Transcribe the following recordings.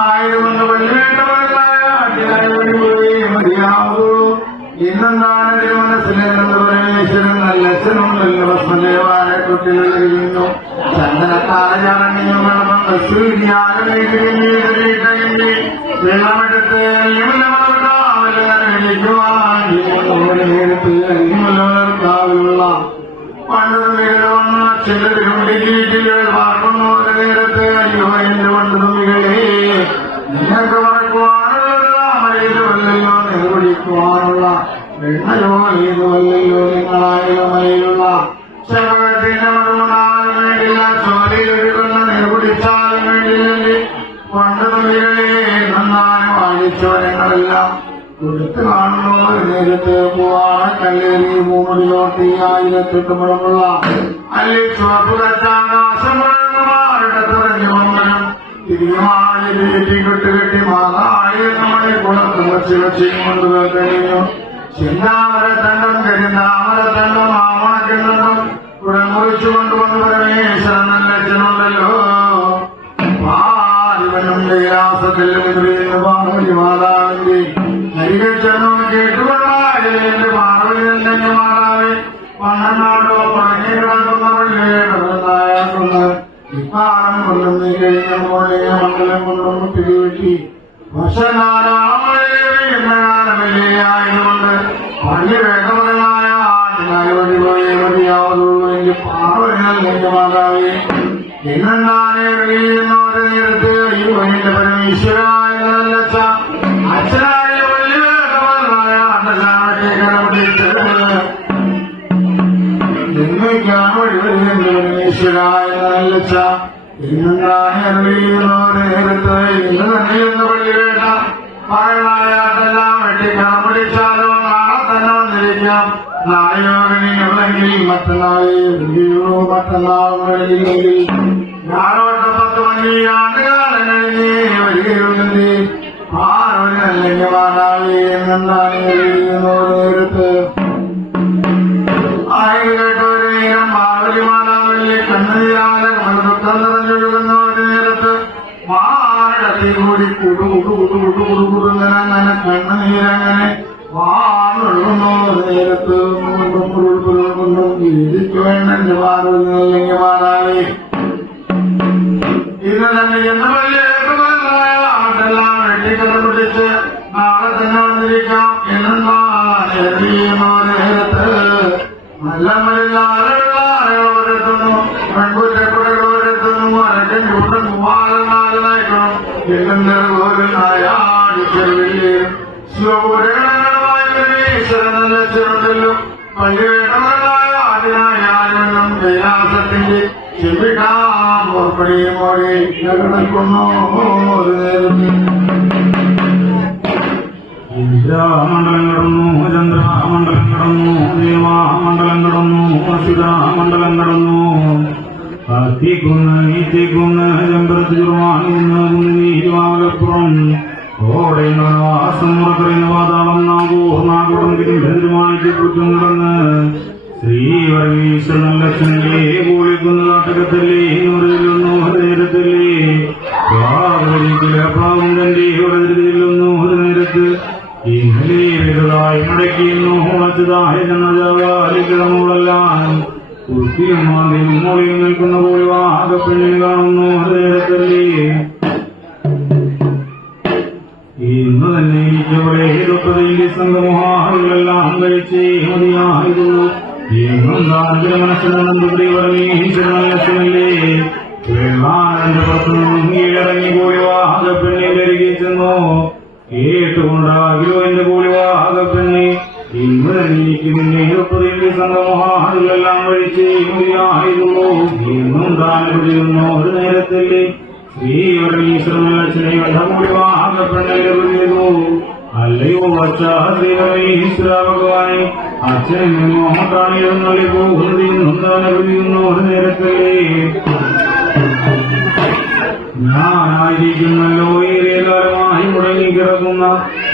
ആയതുകൊണ്ട് ഇന്നെന്താണ് തിരുമനസ്സിലെന്നത് പരമേശ്വരൻ നല്ല അച്ഛനുണ്ടല്ലോ ഭസ്മദേവായ കുട്ടികളിരിക്കുന്നു ചന്ദനത്താരണിയും വെള്ളമെടുത്ത് നേരത്ത് പണ്ടുതുമ്പികൾ വന്ന ചിലരുടെ കീറ്റികൾ വാർക്കുന്നു ഒരു നേരത്ത് അയ്യോ എന്റെ പണ്ടുതുമ്പികളെ നിങ്ങൾക്ക് മറക്കുവാനുള്ളത് മഴയിലുമല്ലല്ലോ നിർവഹിക്കുവാനുള്ള വെണ്ണയോ ഏതുമല്ലല്ലോ നിങ്ങളായാലും മഴയിലുള്ള ശവത്തിന്റെ മറുമുണാലും വേണ്ടില്ല ചോരയിലൊരുക്കുന്ന നിർപിടിച്ചാലും വേണ്ടിയില്ലെങ്കിൽ പണ്ടുതുമ്പികളെ നന്നായി വാഴിച്ചോരങ്ങളെല്ലാം കൊടുത്തു കാണുന്നു നേരത്ത് പോവാൻ കല്ലേറി ഭൂമിയിലോട്ട് ഈ ആയിരത്തെട്ട് മുഴമുള്ള അല്ലെ ചുവപ്പ് കച്ചാകാശം മുഴങ്ങുമാരുടെ തുറഞ്ഞു മംഗലം തിരിയുമായി കെട്ട് കെട്ടി മാതായി നമ്മളെ കുളത്ത് വച്ച് വെച്ച് കൊണ്ടുവന്നു ചിന്നാമര തണ്ടം കരിന്താമര തണ്ടം ആവണക്കിണ്ണും കുടമുറിച്ചു കൊണ്ടുവന്ന് മുദ്രയുന്ന പാർവതി മാതാവിന്റെ നരികച്ചെന്നും കേട്ടുകൊള്ളാന്റെ പാർവതി തന്നെ മാതാവേ പണനാടോ പണങ്ങി കിടക്കുന്നവളേക്കുന്ന ഇപ്പാറം കൊണ്ടും നീ കഴിഞ്ഞ മോളെ മംഗലം കൊണ്ടും പിടിവെട്ടി വർഷനാരാമല്ലേയായതുകൊണ്ട് പള്ളി വേഗമതമായ വഴി പോയേ കഴിയുന്നവരെ നേരത്തെ ഈ വഴിന്റെ പരമേശ്വരായ നല്ലച്ച പരമേശ്വരായ നല്ലച്ച എന്നെന്താനേ അറിയുന്നവരെ നേരത്തെ ഇന്ന് തന്നെ എന്ന് പള്ളി വേണ്ട പഴയതെല്ലാം വെട്ടിക്കണം പിടിച്ചാലോ നാളെ തന്നെ വന്നിരിക്കാം നാളെയോഗനി ഉള്ളെങ്കിൽ മറ്റന്നാളെ മറ്റന്നാൾ വഴിയില്ലെങ്കിൽ ഞാനോട്ട് പത്ത് മണി ആണ്ടുകാലം എഴുതുന്നോട് മാനടത്തി കൂടി കുടു കുടു കുടു കുടു കുടു കുടുങ്ങനെ അങ്ങനെ കണ്ണുനീരങ്ങനെ വാണൊഴുകുന്നു ഒരു നേരത്ത് കൊണ്ടും ഇതിക്ക് വേണ്ട കൈലാസത്തിന്റെ ചെവിടാമോർപ്പടിയുമോടെ കിടക്കുന്നു ഒരു നേരത്ത് ഇന്ദ്രാമണ്ഡലം കടന്നു ചന്ദ്രാമണ്ഡലം കിടന്നു ദേവാമണ്ഡലം കിടന്നു അസുരാമണ്ഡലം കിടന്നു കത്തിക്കുന്ന് ഈത്തിക്കുന്ന് ചെമ്പരത്ത് ചുരുവാണിന്ന് നീരുവാമലപ്പുറം ഓടയുന്ന വാസം മുറക്കറിയുന്ന പാതാളം നാഗൂർ നാഗോടം ശ്രീവരമീശ്വരൻ ലക്ഷ്മണേ കൂളിക്കുന്ന বদলি പിടിയുന്നു ഒരു അല്ലയോ ഭഗവാനെ ഒരു ഞാനായിരിക്കുന്നല്ലോ ഏറിയകാലമായി മുടങ്ങിക്കിടക്കുന്ന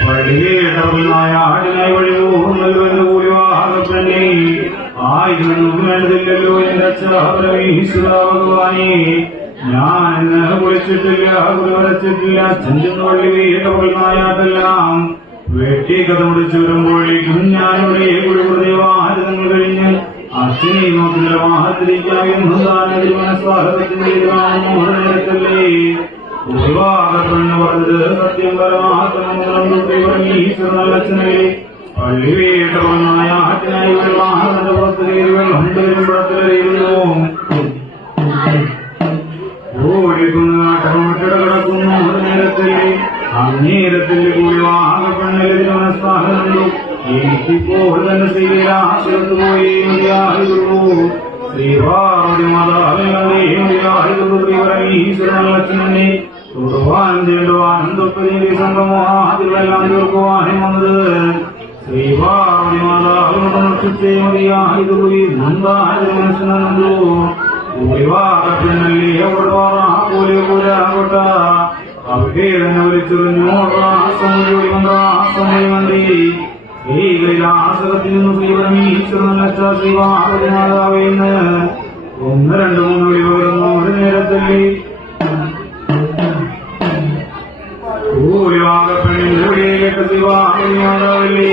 പള്ളിയേട്ടവനായ ആടിനായി വഴി വാഹനപ്പെണ്ണേ ആയിരുന്നു വേണ്ടതില്ലല്ലോ എന്റെ അച്ഛാപരമീശ്വര ഞാൻ കുളി വരച്ചിട്ടില്ല ചെഞ്ചെന്ന് വള്ളി വീട്ടവളായാട്ടെല്ലാം വെട്ടി കഥ മുടിച്ചു വരുമ്പോഴേക്കും ഞാനിവിടെ കുളിപ്രദേവാഹിതങ്ങൾ കഴിഞ്ഞ് അച്ഛനെ നോക്കില്ല വാഹത്തിരിക്കാമെന്ന് താനെതിൽ മനസ്സാഹത്തിന്റെ നേരത്തല്ലേ. ഒരുപാകപ്പെണ്ണ് പറഞ്ഞത് സത്യം പരമാത്മീശ്വരനല്ലച്ഛനെ പള്ളി വീട്ടവനായ ആറ്റിനായി ഒരു വാഹനത്തിന്റെ പുറത്ത് കയറി വെള്ളം പെരുമ്പടത്തിലറിയുന്നു ഓടിക്കുന്ന നാട്ടമട്ടിട കിടക്കുന്നു ഒരു നേരത്തല്ലേ അന്നേരത്തിൽ കൂടി വാഹപ്പെണ്ണിൽ മനസ്സാകുന്നുണ്ടു എനിക്കിപ്പോൾ തന്നെ ശ്രീരാശിരത്ത് പോയി മതിയായുള്ളൂ ശ്രീപാർവതി മാതാവിനെ വന്നത് ശ്രീപാർവതി മാതാവിനോട് നൃത്തത്തെ മതിയായുള്ളൂ ഈ നന്ദായ മനസ്സിനു ഒളിവാകത്തിനല്ലേ അവിടെ പോലെ പോരാകട്ട അവിടെ തന്നെ വിളിച്ചൊറിഞ്ഞോടാസമൊഴി മന്ത്രാസമൊഴി മന്ത്രി ഈ കൈലാസകത്തിൽ നിന്ന് ശ്രീപരമീശ്വരനച്ച ശ്രീവാഹനാഥാവേന്ന് ഒന്ന് രണ്ട് മൂന്ന് വിളി പകരുന്നു ഒരു നേരത്തല്ലേ ഭൂരിഭാഗപ്പെണ്ണിന്റെ കേട്ട ശിവാഹനാഥാവല്ലേ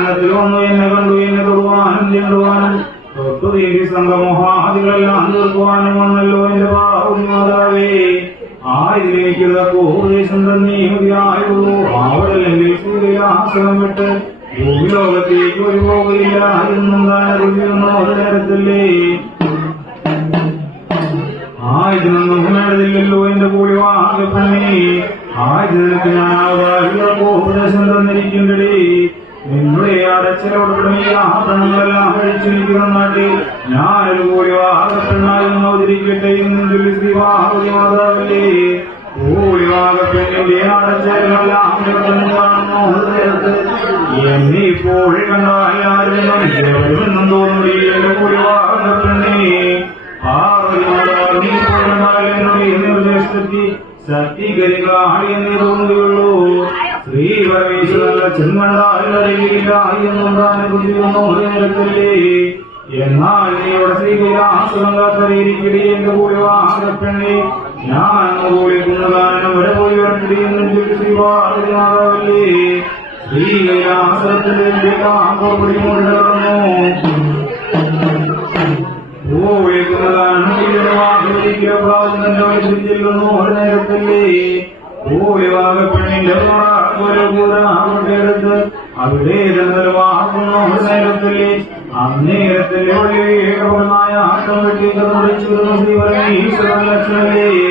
കാനത്തിൽ വന്നു എന്നെ കണ്ടു എന്നെ തൊടുവാനും ചെണ്ടുവാനും തൊട്ടുതീരി സംഘമോഹാദികളെല്ലാം തീർക്കുവാനും വന്നല്ലോ എന്റെ പാർവതി മാതാവേ. ആയതിലേക്കുള്ള ഉപദേശം തന്നെ മതിയായുള്ളൂ ആവതല്ലെങ്കിൽ സൂര്യലാസനം വിട്ട് ഭൂമിലോകത്തേക്ക് ഒരു പോകയില്ല എന്നും താൻ അറിയുന്ന ഒരു എന്റെ കൂടി വാങ്ങപ്പെണ്ണേ ആവതാരികൾക്ക് ഉപദേശം തന്നിരിക്കുന്നുണ്ടേ നിങ്ങളുടെ അടച്ചിലോടുകളെല്ലാം കഴിച്ചിരിക്കുന്ന നാട്ടിൽ ഞാനൊരു കൂടി വാഹപ്പെണ്ണായി അവതരിക്കട്ടെ എന്നും ചൊല്ലി ശ്രീ വാഹവതി മാതാവില്ലേ കൂടി വാഹപ്പെണ്ണിന്റെ അടച്ചലെല്ലാം കാണുന്നു നേരത്ത് എന്നെ ഇപ്പോൾ കണ്ടാൽ ആരും എന്നും തോന്നുന്നു എന്റെ കൂടി വാഹപ്പെണ്ണേ സത്യകരികാളിയെന്നേ തോന്നുകയുള്ളൂ. ശ്രീ പരമേശ്വരന്റെ നേരത്തല്ലേ എന്നാൽ ശ്രീകൈലാസുരം കാത്തറിയിരിക്കടി എന്റെ കൂടി വാഹനപ്പെണ്ണെ ഞാൻ കൂടി കുന്നതാനം വരെ പോയി വരണ്ടി എന്നും ചൊല്ലി ശ്രീ പാർവതി മാതാവല്ലേ ശ്രീകൈലാസത്തിന്റെ കാമ്പോ പിടികൊണ്ടിടന്നു ഒരു നേരത്തല്ലേ? അവിടെ വാങ്ങുന്നു ഒരു നേരത്തല്ലേ? അന്നേരത്തിലെ ഒളിവേകപൂർണമായ ആട്ടം വെട്ടി ശ്രീപരമേശ്വരൻ ലക്ഷ്മണല്ലേ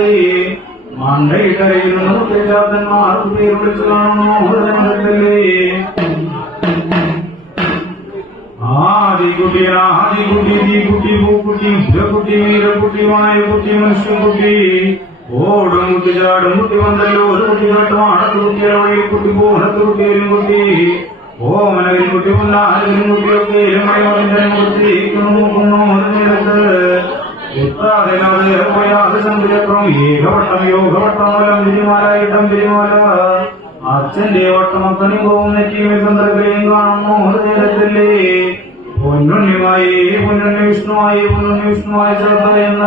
മാതാവല്ലേ മണ്ടയിട്ടറിയുന്ന ചാത്തന്മാർക്ക് പേര് വിളിച്ചു കാണുന്നു നേരത്തല്ലേ ആദികുട്ടി ആദികുട്ടി തീകുട്ടി പൂക്കുട്ടി മുലക്കുട്ടി വീരക്കുട്ടി വായുകുട്ടി മനുഷ്യൻകുട്ടി ഓടും കുട്ടി ചാടും കുട്ടി വന്നല്ലോ ഒരു കുട്ടി കട്ടും ആടത്ത് കുട്ടിയുടെ വഴി കുട്ടി പോണത്ത് കുട്ടിയിലും കുട്ടി ഓമനവിൽ കുട്ടി മുല്ലാലും കുട്ടിയൊക്കെ മയമറിഞ്ഞ കുത്തിയിരിക്കുന്നു നോക്കുന്നു ഒരു പോയാതെ ചന്ദ്രക്രം ഏകവട്ടം യോഗവട്ടം മൂലം തിരുമാലായിട്ടം തിരുമാല. അച്ഛന്റെ വട്ടമൊത്തനി പോകും നെറ്റിയും ചന്ദ്രകലയും കാണുന്നു ഒരു നേരത്തല്ലേ പൊന്നുണ്ണിമായി പൊന്നുണ്ണി വിഷ്ണുവായി പൊന്നുണ്ണി വിഷ്ണുവായി ശ്രദ്ധ എന്ന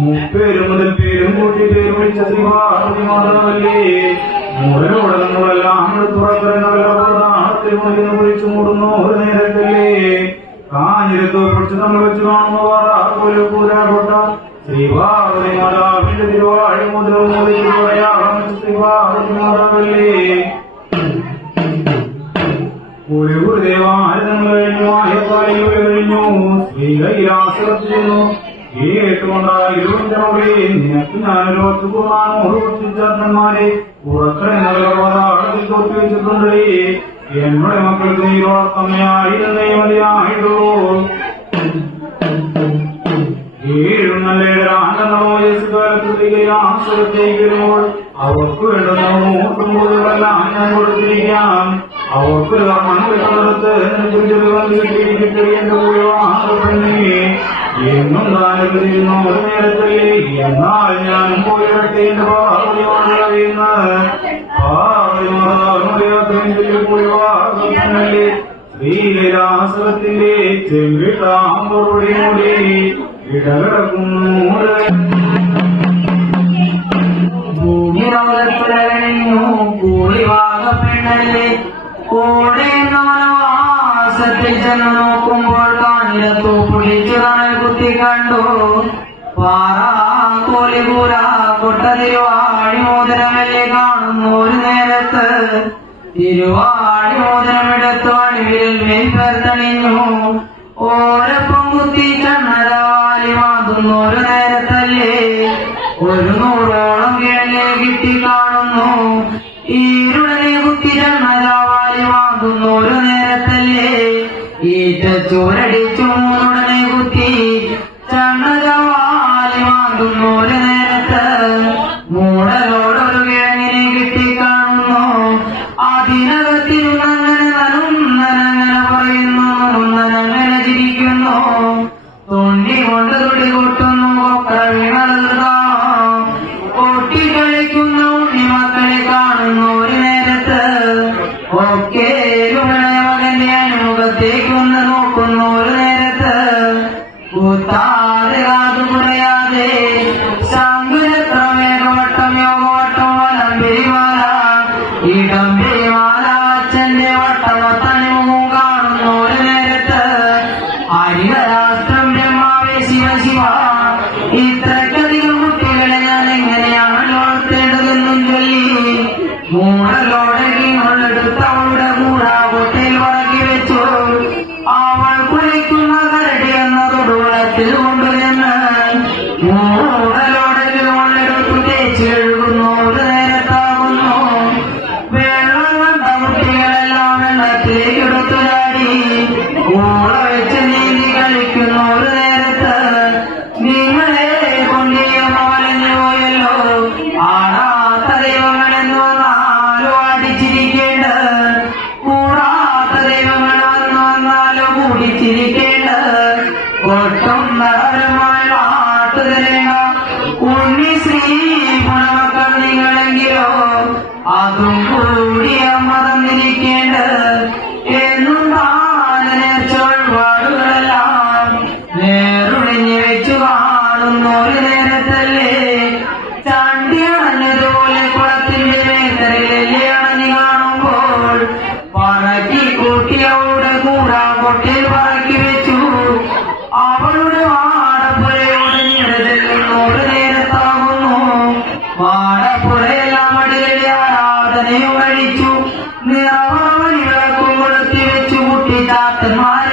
മുപ്പേരും മുതൽ പേരും കൂട്ടി പേര് വിളിച്ച ശ്രീപാർവതി മാതാവല്ലേ. മുതലോടെ നമ്മളെല്ലാം തുറക്കുന്നവരുടെ മുന്നിൽ വിളിച്ചു മൂടുന്നു ഒരു നേരത്തല്ലേ കാഞ്ഞിരത്തോ പിടിച്ച് നമ്മൾ വെച്ച് കാണുന്നു പോലെ പൂരാകൊട്ട ശ്രീപാർവതി മാതാവിന്റെ തിരുവാഴി മുതൽ ശ്രീപാർവതി മാതാവല്ലേ? ഒരു ഗുരുദേവാരതം കഴിഞ്ഞു ആയത്തായി കഴിഞ്ഞു ശ്രീകൈലാസത്തിരുന്നു കേട്ടുകൊണ്ടായിരുന്നവരെ നിനക്ക് ഞാനൊരു ഒത്തുകുമാനോട് വർത്തിച്ചാത്തന്മാരെ പുറത്തിറങ്ങി തോറ്റി വെച്ചിട്ടുണ്ടേ എന്നുടെ മക്കൾക്ക് നീ അവർക്ക് വേണ്ടുന്ന ഞാൻ കൊടുത്തിരിക്കാം. അവർക്ക് മണ്ണ് കിട്ടുന്നിടത്ത് കിട്ടിയിരിക്കട്ടെ എന്റെ പോയി? എന്നും നേരത്തല്ലേ എന്നാൽ ഞാൻ പോയിടട്ടെ എന്റെ പാർവതിയോട് അറിയുന്ന പാർവതിയോട് പോയി വാങ്ങല്ലേ ശ്രീലരാസനത്തിന്റെ ചെമ്പിട്ടാമ്പൊടി മൂടി ഇടകിടക്കുന്നു. ഭൂമിലോകത്തുലകണിഞ്ഞു കൂളിവാകപ്പെണ്ണല്ലേ കൂടെ വാസത്തിൽ ചെന്ന് നോക്കുമ്പോൾ കാഞ്ഞിരത്തു കുത്തി കണ്ടു. പാറാ കോലിപൂര കൊട്ട തിരുവാഴി മോതിരമല്ലേ കാണുന്നു. ഒരു നേരത്ത് തിരുവാഴി മോതിരമെടുത്തു അണിവിൽ മേൽപ്പേർത്തണിഞ്ഞു ഓരപ്പം കുത്തി കണ്ണരാലി മാതുന്നു. ഒരു നേരത്തല്ലേ ഒരു നൂറോളം കിഴങ്ങെ കിട്ടി കാണുന്നു. and uh, കുട്ടി ചാത്തന്മാരെല്ലാം